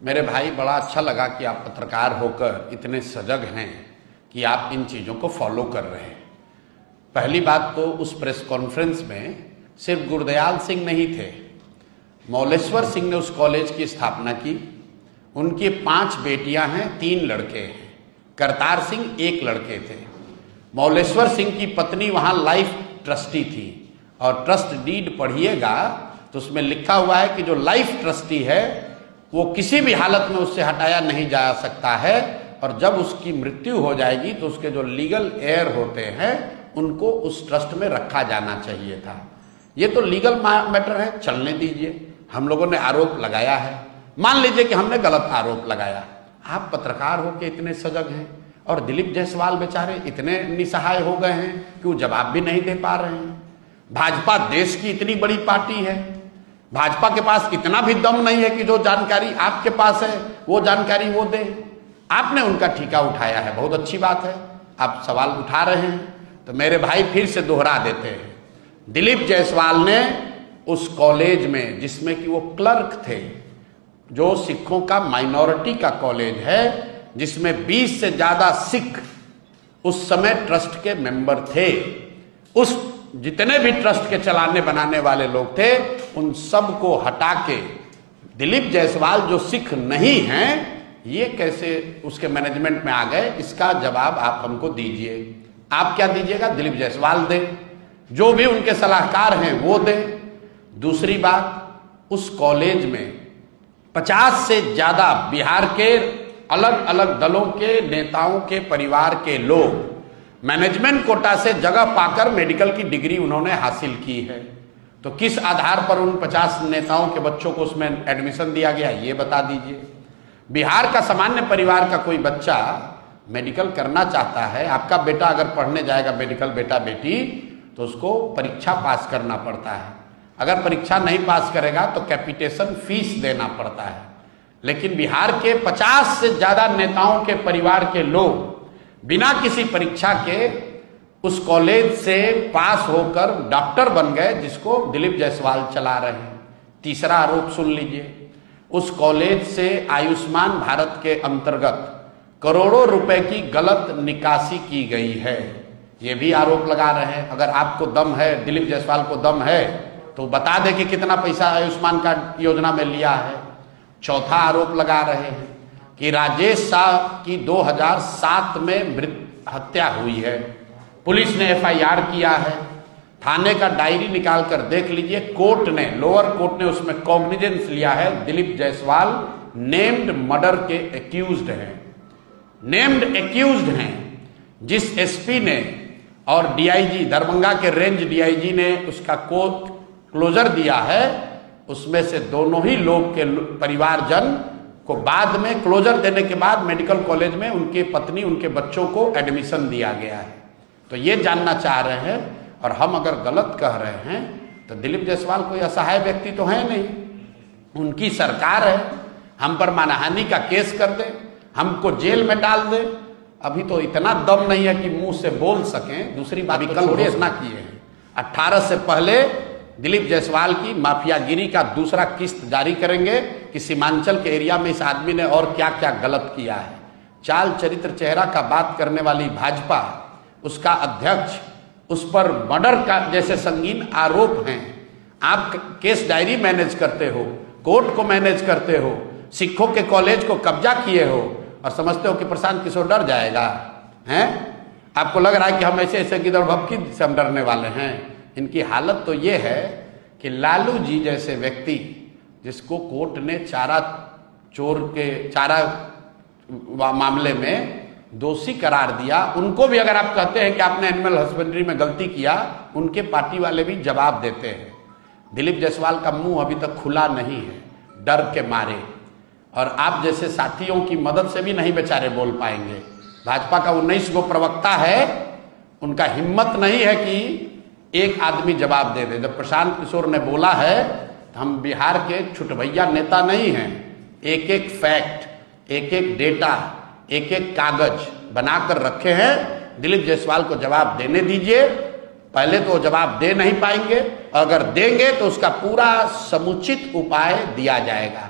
मेरे भाई, बड़ा अच्छा लगा कि आप पत्रकार होकर इतने सजग हैं कि आप इन चीज़ों को फॉलो कर रहे हैं। पहली बात तो उस प्रेस कॉन्फ्रेंस में सिर्फ गुरदयाल सिंह नहीं थे, मौलेश्वर सिंह ने उस कॉलेज की स्थापना की। उनकी 5 बेटियां हैं, 3 लड़के हैं। करतार सिंह 1 लड़के थे। मौलेश्वर सिंह की पत्नी वहाँ लाइफ ट्रस्टी थी, और ट्रस्ट डीड पढ़िएगा तो उसमें लिखा हुआ है कि जो लाइफ ट्रस्टी है वो किसी भी हालत में उससे हटाया नहीं जा सकता है, और जब उसकी मृत्यु हो जाएगी तो उसके जो लीगल हेयर होते हैं उनको उस ट्रस्ट में रखा जाना चाहिए था। ये तो लीगल मैटर है, चलने दीजिए। हम लोगों ने आरोप लगाया है, मान लीजिए कि हमने गलत आरोप लगाया। आप पत्रकार होकर इतने सजग हैं, और दिलीप जायसवाल बेचारे इतने निसहाय हो गए हैं कि वो जवाब भी नहीं दे पा रहे हैं। भाजपा देश की इतनी बड़ी पार्टी है, भाजपा के पास इतना भी दम नहीं है कि जो जानकारी आपके पास है वो जानकारी वो दे। आपने उनका ठिका उठाया है, बहुत अच्छी बात है, आप सवाल उठा रहे हैं। तो मेरे भाई फिर से दोहरा देते हैं, दिलीप जायसवाल ने उस कॉलेज में, जिसमें कि वो क्लर्क थे, जो सिखों का माइनॉरिटी का कॉलेज है, जिसमें 20 से ज्यादा सिख उस समय ट्रस्ट के मेंबर थे, उस जितने भी ट्रस्ट के चलाने बनाने वाले लोग थे उन सब को हटा के दिलीप जायसवाल जो सिख नहीं हैं ये कैसे उसके मैनेजमेंट में आ गए, इसका जवाब आप हमको दीजिए। आप क्या दीजिएगा? दिलीप जायसवाल दे, जो भी उनके सलाहकार हैं वो दे। दूसरी बात, उस कॉलेज में 50 से ज्यादा बिहार के अलग अलग दलों के नेताओं के परिवार के लोग मैनेजमेंट कोटा से जगह पाकर मेडिकल की डिग्री उन्होंने हासिल की है। तो किस आधार पर उन 50 नेताओं के बच्चों को उसमें एडमिशन दिया गया, ये बता दीजिए। बिहार का सामान्य परिवार का कोई बच्चा मेडिकल करना चाहता है, आपका बेटा अगर पढ़ने जाएगा मेडिकल, बेटा बेटी, तो उसको परीक्षा पास करना पड़ता है। अगर परीक्षा नहीं पास करेगा तो कैपिटेशन फीस देना पड़ता है। लेकिन बिहार के 50 से ज्यादा नेताओं के परिवार के लोग बिना किसी परीक्षा के उस कॉलेज से पास होकर डॉक्टर बन गए, जिसको दिलीप जायसवाल चला रहे हैं। तीसरा आरोप सुन लीजिए, उस कॉलेज से आयुष्मान भारत के अंतर्गत करोड़ों रुपए की गलत निकासी की गई है, ये भी आरोप लगा रहे हैं। अगर आपको दम है, दिलीप जायसवाल को दम है, तो बता दे कि कितना पैसा आयुष्मान कार्ड योजना में लिया है। चौथा आरोप लगा रहे हैं कि राजेश शाह की 2007 में हत्या हुई है, पुलिस ने FIR किया है, थाने का डायरी निकाल कर देख लीजिए, कोर्ट ने, लोअर कोर्ट ने उसमें कॉग्निजेंस लिया है। दिलीप जायसवाल नेम्ड मर्डर के एक्यूज्ड हैं, नेम्ड एक्यूज्ड हैं। जिस SP ने और DIG दरभंगा के रेंज DIG ने उसका कोर्ट क्लोजर दिया है, उसमें से दोनों ही लोग के परिवारजन को बाद में क्लोजर देने के बाद मेडिकल कॉलेज में उनकी पत्नी, उनके बच्चों को एडमिशन दिया गया है। तो ये जानना चाह रहे हैं, और हम अगर गलत कह रहे हैं तो दिलीप जायसवाल कोई असहाय व्यक्ति तो है नहीं, उनकी सरकार है। हम पर मानहानि का केस कर दे, हमको जेल में डाल दे, अभी तो इतना दम नहीं है कि मुंह से बोल सकें। दूसरी बात, कल घोषणा किए हैं 18 से पहले दिलीप जायसवाल की माफियागिरी का दूसरा किस्त जारी करेंगे कि सीमांचल के एरिया में इस आदमी ने और क्या क्या गलत किया है। चाल चरित्र चेहरा का बात करने वाली भाजपा, उसका अध्यक्ष, उस पर मर्डर का जैसे संगीन आरोप हैं। आप केस डायरी मैनेज करते हो, कोर्ट को मैनेज करते हो, सिखों के कॉलेज को कब्जा किए हो, और समझते हो कि प्रशांत किशोर डर जाएगा। हैं, आपको लग रहा है कि हम ऐसे ऐसे गिदड़ भपकी से हम डरने वाले हैं। इनकी हालत तो ये है कि लालू जी जैसे व्यक्ति, जिसको कोर्ट ने चारा मामले में दोषी करार दिया, उनको भी अगर आप कहते हैं कि आपने एनिमल हस्बेंड्री में गलती किया, उनके पार्टी वाले भी जवाब देते हैं। दिलीप जायसवाल का मुंह अभी तक खुला नहीं है, डर के मारे, और आप जैसे साथियों की मदद से भी नहीं बेचारे बोल पाएंगे। भाजपा का 19 गो प्रवक्ता है, उनका हिम्मत नहीं है कि एक आदमी जवाब दे दे। जब प्रशांत किशोर ने बोला है तो हम बिहार के छुटभैया नेता नहीं हैं, एक एक फैक्ट, एक एक डेटा, एक एक कागज बनाकर रखे हैं। दिलीप जायसवाल को जवाब देने दीजिए। पहले तो जवाब दे नहीं पाएंगे, अगर देंगे तो उसका पूरा समुचित उपाय दिया जाएगा।